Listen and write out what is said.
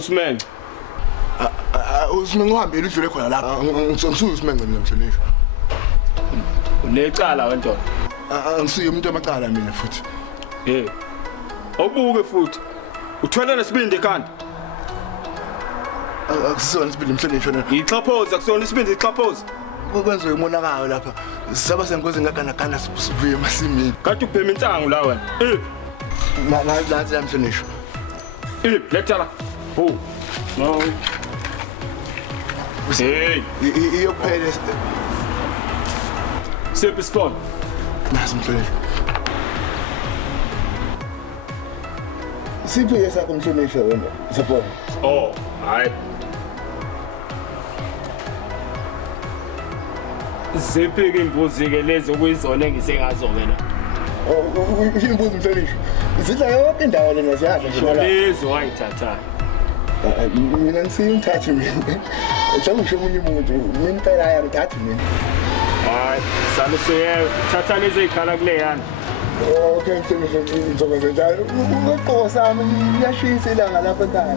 Smence. Smence uhambile idlule khona lapha. Ngisuke Smence mina mhlonishwa. Unecala kanjani? Angisiyo umuntu amacala mina futhi. Awubuke futhi. Uthwele nesibindi ekhanda. Akusona isibindi mhlonishwa na. Ixhaphoza akusona isibindi ixhaphoza. Kwenziwe umonakalo lapha. Sisaba sengozi ngakana sivuye emasimini. Kade ubhema insangu la wena. Nansi mhlonishwa. Letha la. No. Hey, iyokuphela. Siphi isifoni? Nasi mhlonishwa. Siphi esakho mhlonishwa wena? Sapho. Hayi. Ziphi ke imbuzi ke lezo kuyizona engisengazo wena? Imbuzi mhlonishwa. Izidla yonke indawo lena ziyadla nje la. Lezo wayithatha. Mina ngisiyithatha mina. Njengoba usho umunye umuntu, mina impela ayangithathi mina. Hayi, sale siye thatha lezi zikhala kule yana. Okay, ngizokwenza njalo. Uqoqa sami ngiyashisa ilanga lapha ekhaya.